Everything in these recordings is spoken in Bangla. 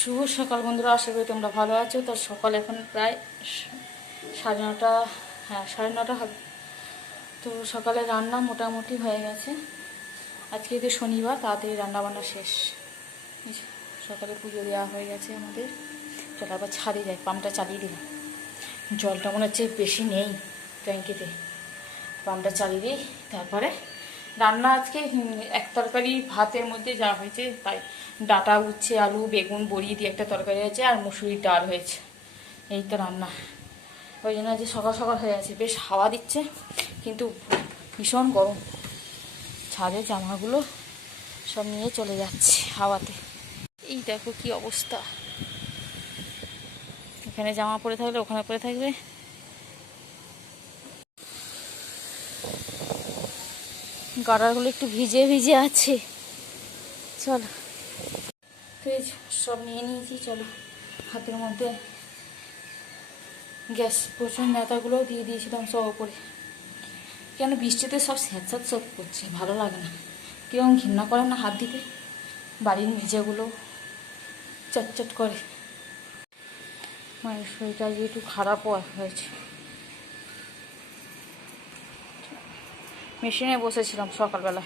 শুভ সকাল বন্ধুরা, আশা করি তোমরা ভালো আছো। তো সকাল এখন প্রায় সাড়ে নটা হ্যাঁ সাড়ে নটা হবে। তো সকালে রান্না মোটামুটি হয়ে গেছে। আজকে তো শনিবার, তাড়াতাড়ি রান্না বান্না শেষ সকালে পুজো দেওয়া হয়ে গেছে আমাদের। চলো আবার ছাদে যাই, পাম্পটা চালিয়ে দিলাম জলটা মনে হচ্ছে বেশি নেই ট্যাঙ্কিতে। পাম্পটা চালিয়ে দিই, তারপরে রান্না আজকে এক তরকারি ভাতের মধ্যে যা হয়েছে তাই। ডাটা, উচ্ছে, আলু, বেগুন, বড়ি দিয়ে একটা তরকারি হয়েছে আর মুসুরির ডাল হয়েছে। এই তো রান্না। ওই জন্য আজকে সকাল সকাল হয়ে আছে বেশ হাওয়া দিচ্ছে, কিন্তু ভীষণ গরম। ছাদে জামাগুলো সব নিয়ে চলে যাচ্ছে হাওয়াতে। এই দেখো কি অবস্থা। এখানে জামা পরে থাকলে, ওখানে পরে থাকবে গাড়াগুলো একটু ভিজে ভিজে আছে। চলো। এই সব নিয়ে নিয়েছি, চলো। হাতের মধ্যে গ্যাস, প্রচুর নেতাগুলোও দিয়ে দিয়েছিলাম সব ওপরে কেন বৃষ্টিতে সব স্যাঁত সব করছে, ভালো লাগে না। কীরকম ঘৃণা করে না হাত দিতে? বাড়ির মেঝেগুলো চটচট করে। মায়ের শরীরটা একটু খারাপও হয়েছে। মেশিনে বসেছিলাম সকালবেলা।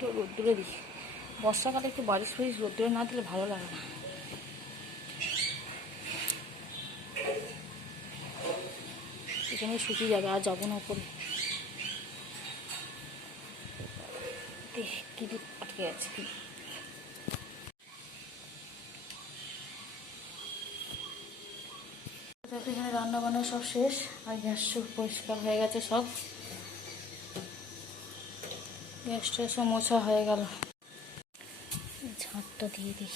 একটু রোদ্দুরে দিই। বর্ষাকালে একটু বারিশ ফারিশ রোদ্দুরে না দিলে ভালো লাগে না। এখানে শুকিয়ে যাবে, আর যাব না উপরে। টিভি আটকে গেছে কি তারপরে এখানে রান্না বান্না সব শেষ, আর গ্যাস পরিষ্কার হয়ে গেছে সব। গ্যাসটা সব মোছা হয়ে গেল। ঝাঁটটা দিয়ে দিই।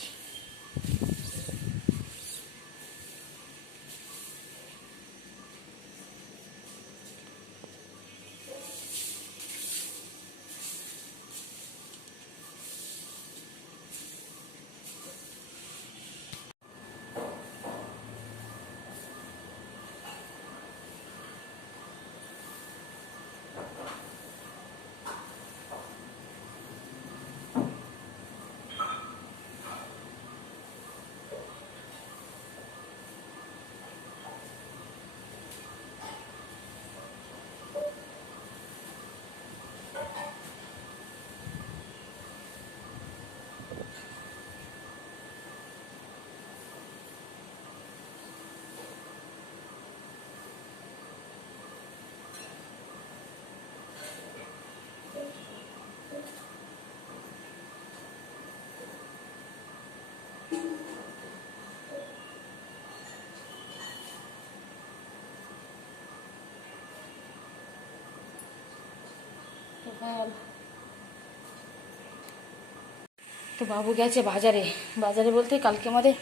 তো বাবু গেছে বাজারে। বাজারে বলতে কালকে আমাদের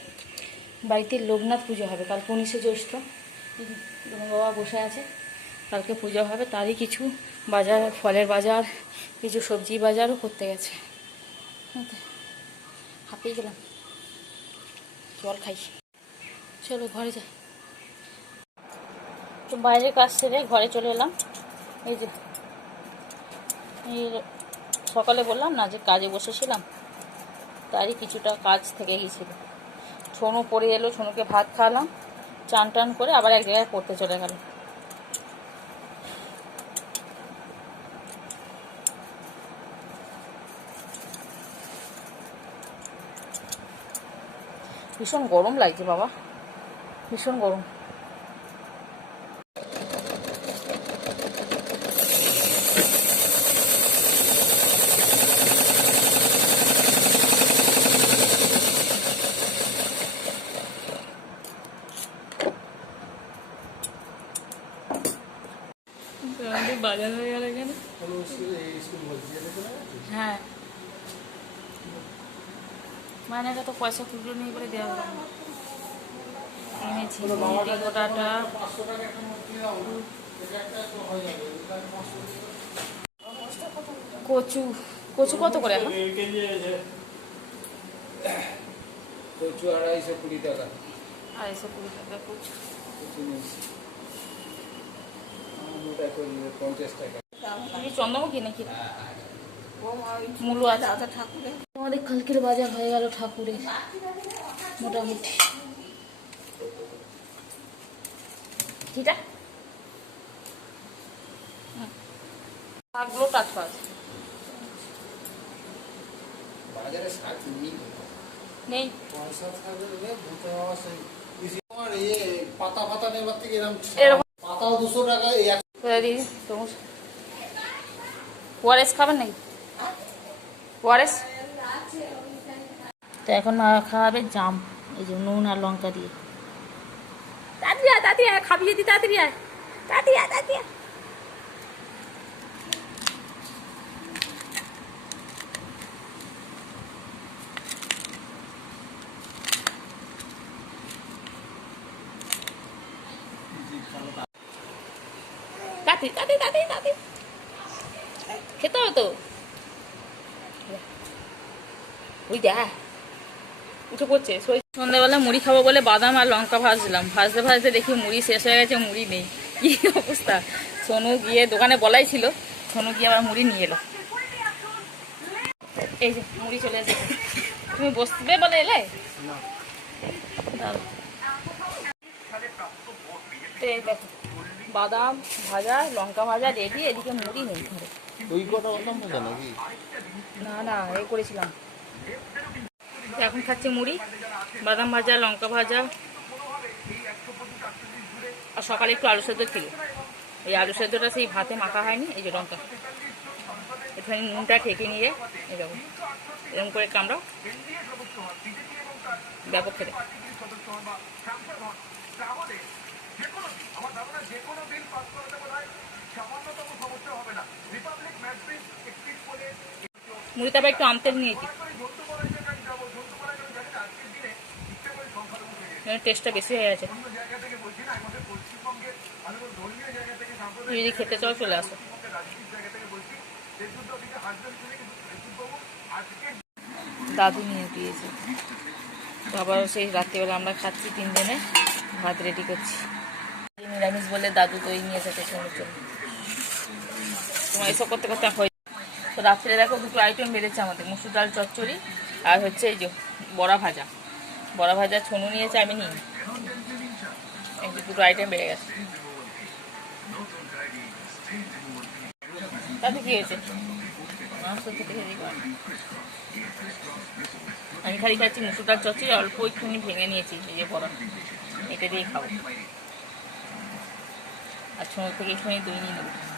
বাড়িতে লোকনাথ পুজো হবে। কালকে উনিশে জ্যৈষ্ঠ। বাবা বসে আছে। কালকে পুজো হবে। তারই কিছু বাজার, ফলের বাজার, কিছু সবজি বাজারও করতে গেছে। হাঁপিয়ে গেলাম। জল খাই। চলো ঘরে যাই। তো বাইরের কাজ সেরে ঘরে চলে এলাম। এই যে সকালে বললাম না যে কাজে বসেছিলাম, তারই কিছুটা কাজ থেকে গিয়েছিল ছোনু পড়ে এলো, ছোনুকে ভাত খাওয়ালাম, চান টান করে আবার এক জায়গায় পড়তে চলে গেল। ভীষণ গরম লাগছে বাবা, ভীষণ গরম। বাজার হয়ে গেল এখানে। হ্যাঁ। মাইনেটা তো পয়সা খুচরো নিয়ে করে দেওয়া না এনেছি গোটাটা কচু কচু কত করে এখন? কচু আড়াইশো কুড়ি টাকা। আড়াইশো কুড়ি টাকা কচু। পঞ্চাশ টাকা তুমি চন্দ্রমুখী নাকি। মূলো আমাদের কালকের বাজার হয়ে গেল ঠাকুরে মোটামুটি। কিটা শাকগুলো টাটকা আছে। বাজারে শাক নেই। নেই? পয়সা থাকলে ভূতে হওয়া সেই ইয়ে পাতা ফাতা নেবার থেকে এরকম। পাতাও দুশো টাকা দিদি তোমার ওয়ারেস খাবেন নাকি ওয়ারেস তো এখন মা খাওয়াবে জাম এই যে নুন আর লঙ্কা দিয়ে। তাড়াতাড়ি আয় তাড়াতাড়ি আয় খাবি যদি তাড়াতাড়ি আয়। তাড়াতাড়ি আয়। তাড়াতাড়ি তাড়াতাড়ি তাড়াতাড়ি তাড়াতাড়ি খেতে হবে তো? ওই উঠে পড়ছে সন্ধ্যাবেলা মুড়ি খাব বলে বাদাম আর লঙ্কা ভাজলাম। ভাজতে ভাজতে দেখি মুড়ি শেষ হয়ে গেছে, মুড়ি নেই। কি অবস্থা? সোনু গিয়ে দোকানে বলাই ছিল, সোনু গিয়ে আবার মুড়ি নিয়ে এলো। এই যে, মুড়ি চলে এসেছে। তুমি বসবে বলে এলে। তো দেখো। বাদাম ভাজা লঙ্কা ভাজা রেডি এদিকে মুড়ি নেই ঘরে। ওই কটা কথা বোঝা নাকি? না না এ করেছিলাম। এখন খাচ্ছে মুড়ি বাদাম ভাজা লঙ্কা ভাজা। আর সকালে একটু আলু সেদ্ধ ছিল। এই আলু সেদ্ধটা সেই ভাতে মাখা হয়নি এই যে লঙ্কা। একটুখানি নুনটা ঠেকে নিয়ে এরকম এরকম করে কামড়াও। ব্যাপক খেতে। মুড়িতে আবার একটু আমতেল নিয়েছি টেস্টটা বেশি হয়ে তুমি যদি খেতে চাও চলে আসো। দাদু নিয়ে দিয়েছে আবার সেই রাত্রিবেলা আমরা খাচ্ছি তিনজনে ভাত রেডি করছি। নিরামিষ বলে দাদু দই নিয়ে এসেছে সঙ্গে জন্য তোমার এসব করতে করতে হয় তো রাত্রে দেখো দুটো আইটেম বেড়েছে আমাদের মুসুর ডাল চচ্চড়ি আর হচ্ছে এই যে বড়া ভাজা। বড়া ভাজা ছনু নিয়েছে আমি নিই এই দুটো আইটেম বেড়ে গেছে। তাতে কি হয়েছে? মাংস খেতে খেতে আমি খালি খাচ্ছি মুসুর ডাল চচ্চড়ি অল্প একটুখানি ভেঙে নিয়েছি এই যে বড়া। এটা দিয়ে খাব। আর ছনু থেকে সময় দই নিয়ে নেব।